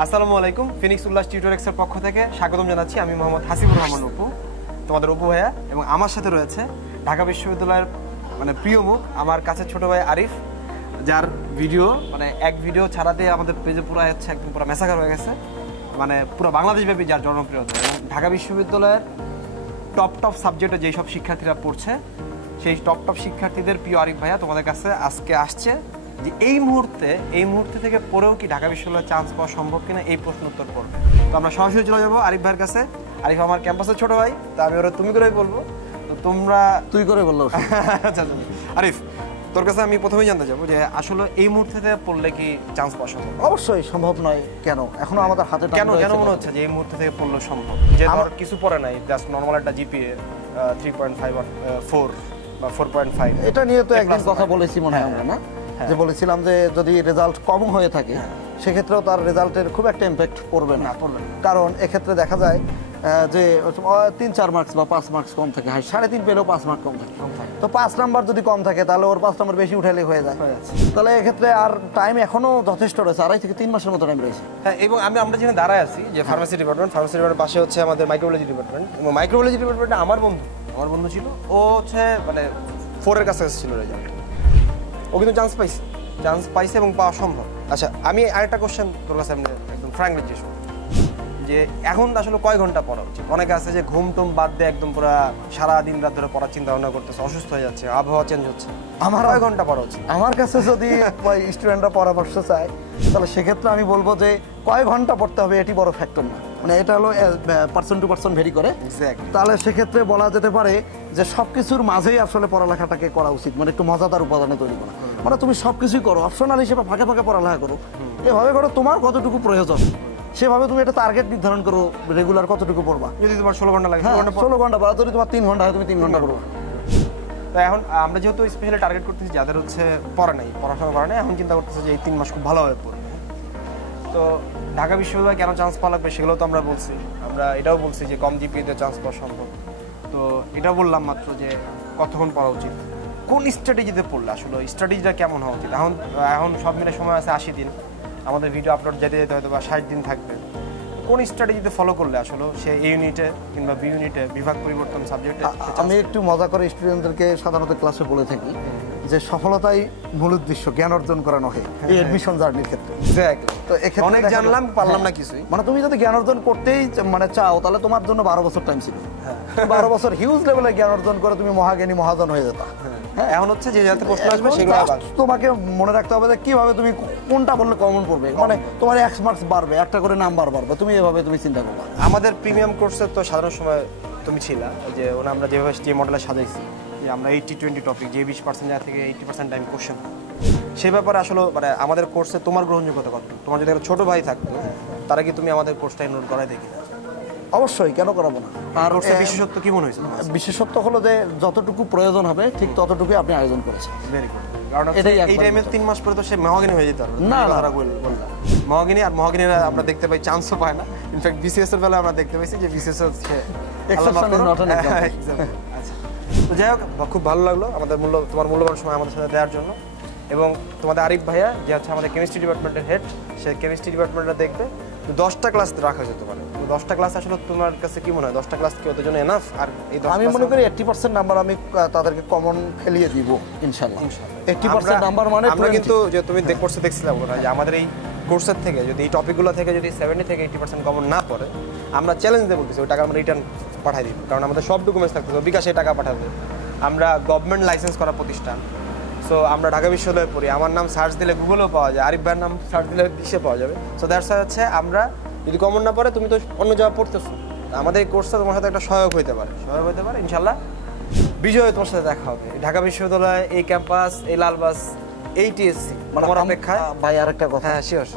আসসালামু আলাইকুম। ফিনিক্স উল্লাস টিউটরেক্সের পক্ষ থেকে স্বাগতম জানাচ্ছি। আমি মোহাম্মদ হাসিবুর রহমান অপু, তোমাদের অপু ভাইয়া, এবং আমার সাথে রয়েছে ঢাকা বিশ্ববিদ্যালয়ের প্রিয় মুখ, আমার কাছে ছোট ভাই আরিফ, যার ভিডিও এক ভিডিও ছাড়াতে আমাদের পেজে পুরো হচ্ছে একদম পুরো মেসাকার হয়ে গেছে, পুরো বাংলাদেশব্যাপী যার জনপ্রিয়তা। এবং ঢাকা বিশ্ববিদ্যালয়ের টপ সাবজেক্টে যেই সব শিক্ষার্থীরা পড়ছে সেই টপ শিক্ষার্থীদের প্রিয় আরিফ ভাইয়া তোমাদের কাছে আজকে আসছে যে এই মুহূর্তে থেকে পরেও কি ঢাকা বিশ্ববিদ্যালয়ে চান্স পাওয়া সম্ভব কিনা এই প্রশ্ন উত্তর করবে। তো আমরা সরাসরি চলে যাবো আরিফ ভাইয়ের কাছে। আরিফ আমার ক্যাম্পাসের ছোট ভাই, তা আমি ওরা তুমি করেই বলবো, তো তোমরা তুই করে বললো। আচ্ছা আরিফ, তোর কাছে আমি প্রথমেই জানতে চাবো যে আসলে এই মুহূর্তে থেকে পড়লে কি চান্স পাওয়া সম্ভব? অবশ্যই সম্ভব নয়। কেন এখনো আমাদের হাতে কেন মনে হচ্ছে যে এই মুহূর্তে থেকে পড়লে সম্ভব? যে ধর কিছু পড়ে নাই, জাস্ট নরমাল একটা জিপিএ 3.5 বা 4 বা 4.5, এটা নিয়ে তো একদিন কথা বলেছি মনে হয় আমরা, না? যে বলেছিলাম যে যদি রেজাল্ট কম হয়ে থাকে সেক্ষেত্রেও তার রেজাল্টের খুব একটা ইম্প্যাক্ট পড়বে না। কারণ এক্ষেত্রে দেখা যায় যে 3-4 মার্কস বা 5 মার্কস কম থাকে, 3.5 পেলেও 5 মার্ক কম থাকে। তো 5 নাম্বার যদি কম থাকে তাহলে ওর 5 নাম্বার বেশি উঠালে হয়ে যায়। তাহলে এক্ষেত্রে আর টাইম এখনো যথেষ্ট রয়েছে, 2.5 থেকে 3 মাসের মতো টাইম রয়েছে। হ্যাঁ, এবং আমরা যেখানে দাঁড়ায় আছি যে ফার্মেসি ডিপার্টমেন্ট পাশে হচ্ছে আমাদের মাইক্রোবায়োলজি ডিপার্টমেন্ট, এবং মাইক্রোবায়োলজি ডিপার্টমেন্টে আমার বন্ধু ছিল, ও হচ্ছে 4 এর কাছে ছিল রেজাল্ট, ও কিন্তু চান্স পাইছে এবং পাওয়া সম্ভব। আচ্ছা, আমি আরেকটা কোশ্চেন তোর কাছে একদম ফ্র্যাঙ্কলি জিজ্ঞেস করব যে এখন আসলে কয় ঘন্টা পড়া উচিত? অনেকে আছে যে ঘুম টুম বাদ দিয়ে একদম পুরো সারাদিন রাত ধরে পড়ার চিন্তা ভাবনা করতেছে, অসুস্থ হয়ে যাচ্ছে, আবহাওয়া চেঞ্জ হচ্ছে। আমার কয় ঘন্টা পড়া উচিত? আমার কাছে যদি স্টুডেন্টরা পরামর্শ চায় তাহলে সেক্ষেত্রে আমি বলবো যে কয় ঘন্টা পড়তে হবে এটি বড় ফ্যাক্টর না, এটা হলো পার্সন টু পার্সন ভেরি করে। তাহলে সেক্ষেত্রে বলা যেতে পারে যে সবকিছুর মাঝেই আসলে পড়ালেখাটাকে করা উচিত, একটু মজাদার উপাদানে তৈরি করা। তুমি সবকিছুই করো, অপশনাল হিসেবে ফাঁকে পড়ালেখা করো, এভাবে করো তোমার কতটুকু প্রয়োজন সেভাবে তুমি একটা টার্গেট নির্ধারণ করো, রেগুলার কতটুকু পড়বা। যদি তোমার 16 ঘন্টা লাগে, 16 ঘন্টা পড়া, যদি তোমার 3 ঘন্টা হয় তুমি 3 ঘন্টা পড়ো। তো এখন আমরা যেহেতু স্পেশালি টার্গেট করতেছি যাদের হচ্ছে পড়াশোনা করে নাই, এখন চিন্তা করতেছে যে এই 3 মাস খুব ভালোভাবে পড়বে। তো ঢাকা বিশ্ববিদ্যালয়ে কেন চান্স পাওয়া লাগবে সেগুলো তো আমরা বলছি, আমরা এটাও বলছি যে কম জিপিএতে চান্স পাওয়া সম্ভব। তো এটা বললাম মাত্র যে কতক্ষণ পড়া উচিত, কোন স্ট্র্যাটেজিতে পড়লে আসলে স্ট্র্যাটেজিটা কেমন হওয়া উচিত। এখন সব মিলে সময় আছে 80 দিন, আমাদের ভিডিও আপলোড যেতে হয়তো বা 60 দিন থাকবে। কোন স্ট্র্যাটেজিতে ফলো করলে আসলে সে এই ইউনিটে কিংবা বি ইউনিটে বিভাগ পরিবর্তন সাবজেক্টে? আমি একটু মজা করে স্টুডেন্টদেরকে সাধারণত ক্লাসে বলে থাকি যে সফলতাই মূল উদ্দেশ্য, জ্ঞান অর্জন করা নয় এই অ্যাডমিশন জার্নির ক্ষেত্রে। তো এক্ষেত্রে অনেক জানলাম, পারলাম না কিছুই। তুমি যদি জ্ঞান অর্জন করতেই চাও তাহলে তোমার জন্য 12 বছর টাইম ছিল। 12 বছর হিউজ লেভেলে জ্ঞান অর্জন করে তুমি মহাজ্ঞানী মহাজন হয়ে যেতা। এখন হচ্ছে যে যাতে প্রশ্ন আসবে সেগুলো তোমাকে মনে রাখতে হবে যে কিভাবে তুমি কোনটা বললে কমন পড়বে, তোমার X মার্কস বাড়বে, একটা করে নাম্বার বাড়বে, তুমি এভাবে চিন্তা করবে। আমাদের প্রিমিয়াম কোর্সে তো সাধারণ সময় তুমি ছিলা, যে আমরা যেভাবে যে মডেলে সাজাইছি যে আমরা 80-20 টপিক, যে 20% জায়গা থেকে 80% টাইম কোশ্চেন, সেই ব্যাপারে আসলে আমাদের কোর্সে তোমার গ্রহণযোগ্যতা কত? তোমার যদি একটা ছোট ভাই থাকতো তারা কি তুমি আমাদের কোর্সটা এনরোল করাই দেখি? অবশ্যই, কেন করাবো না। আর বিশেষত্ব কি মনে হয়েছে? বিশেষত্ব হলো যে যতটুকু প্রয়োজন হবে ঠিক ততটুকুই আপনি আয়োজন করেছেন। Very good. কারণ এই টাইমে 3 মাস পরে তো সে মহাজ্ঞানী হয়ে যেত না। মহাজ্ঞানীরা আমরা দেখতে পাই চান্সও পায় না। ইনফ্যাক্ট বিসিএস এর বেলা আমরা দেখতে পাইছি যে বিসিএস সে তো যাই হোক, খুব ভালো লাগলো তোমার মূল্যবান সময় আমাদের সাথে দেওয়ার জন্য। এবং তোমাদের আরিফ ভাইয়া যে হচ্ছে আমাদের কেমিস্ট্রি ডিপার্টমেন্টের হেড, সে কেমিস্ট্রি ডিপার্টমেন্টটা দেখবে। 10টা ক্লাস রাখা যেতে পারে। 10টা ক্লাস আসলে তোমার কাছে কি মনে হয় 10টা ক্লাস কি ওদের জন্য এনাফ? আর এই আমি মনে করি 80% নাম্বার আমি তাদেরকে কমন ফেলিয়ে দিব ইনশাআল্লাহ। 80% নাম্বার মানে আমরা কিন্তু যে তুমি কোর্সে দেখছিলাম না যে আমাদের এই কোর্সের থেকে যদি এই টপিকগুলো থেকে যদি 70 থেকে 80% কমন না পড়ে, আমরা চ্যালেঞ্জ দিয়ে বলতেছি ওই টাকা আমরা রিটার্ন পাঠাই দিব। কারণ আমাদের সব ডকুমেন্টস থাকতে হবে, বিকাশে টাকা পাঠাবে। আমরা গভর্নমেন্ট লাইসেন্স করা প্রতিষ্ঠান, সো আমরা ঢাকা বিশ্ববিদ্যালয়ে পড়ি। আমার নাম সার্চ দিলে গুগলেও পাওয়া যায়, আরিফ ভাইয়ের নাম সার্চ দিলে দিশে পাওয়া যাবে। সো দ্যাটস হচ্ছে আমরা যদি কমন না পড়ে তুমি তো অন্য জায়গায় পড়তেছো, আমাদের এই কোর্সটা তোমার সাথে একটা সহায়ক হতে পারে ইনশাল্লাহ। বিজয় তোমার সাথে দেখা হবে ঢাকা বিশ্ববিদ্যালয়, এই ক্যাম্পাস, এই লালবাস, এই টিএসসি আমার অপেক্ষায়। ভাই আরেকটা কথা,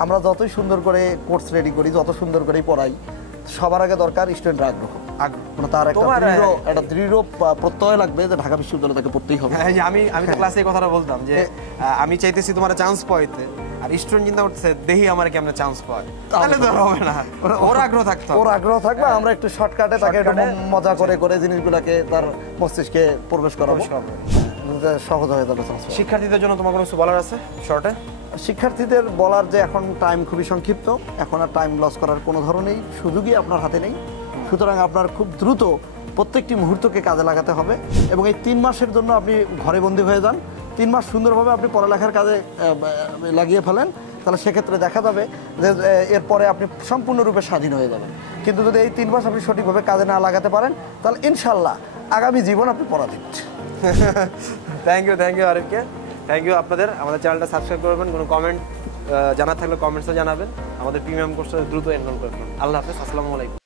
আমরা যতই সুন্দর করে কোর্স রেডি করি, যত সুন্দর করেই পড়াই, সবার আগে দরকার স্টুডেন্টের আগ্রহ। তার একটা দৃঢ় প্রত্যয় লাগবে যে ঢাকা বিশ্ববিদ্যালয়ে তাকে পড়তেই হবে। আমি তো ক্লাসে এই কথাটা বলতাম যে আমি চাইতেছি তোমার চান্স পাইতে, আর স্টুডেন্ট চিন্তা করতেছে দেখি আমার কেমন চান্স পায়, তাহলে তো হবে না। ওর আগ্রহ থাকবে, আমরা একটু শর্টকাটে তাকে মজা করে জিনিসগুলোকে তার মস্তিষ্কে প্রবেশ করাবো, সহজ হয়ে যাবে। শিক্ষার্থীদের জন্য তোমার কোনো কিছু বলার আছে শর্টে? শিক্ষার্থীদের বলার যে এখন টাইম খুবই সংক্ষিপ্ত, এখন আর টাইম লস করার কোনো ধরনের সুযোগই আপনার হাতে নেই। সুতরাং আপনার খুব দ্রুত প্রত্যেকটি মুহূর্তকে কাজে লাগাতে হবে এবং এই 3 মাসের জন্য আপনি ঘরে বন্দী হয়ে যান। 3 মাস সুন্দরভাবে আপনি পড়ালেখার কাজে লাগিয়ে ফেলেন, তাহলে সেক্ষেত্রে দেখা যাবে যে এরপরে আপনি সম্পূর্ণরূপে স্বাধীন হয়ে যাবেন। কিন্তু যদি এই 3 মাস আপনি সঠিকভাবে কাজে না লাগাতে পারেন, তাহলে ইনশাল্লাহ আগামী জীবন আপনি পরাজিত। থ্যাংক ইউ আরিফকে, থ্যাংক ইউ আপনাদের। আমাদের চ্যানেলটা সাবস্ক্রাইব করবেন, কোনো কমেন্ট জানার থাকলে কমেন্টসে জানাবেন। আমাদের প্রিমিয়াম কোর্সে দ্রুত এনরোল করবেন। আল্লাহ হাফেজ, আসসালামু আলাইকুম।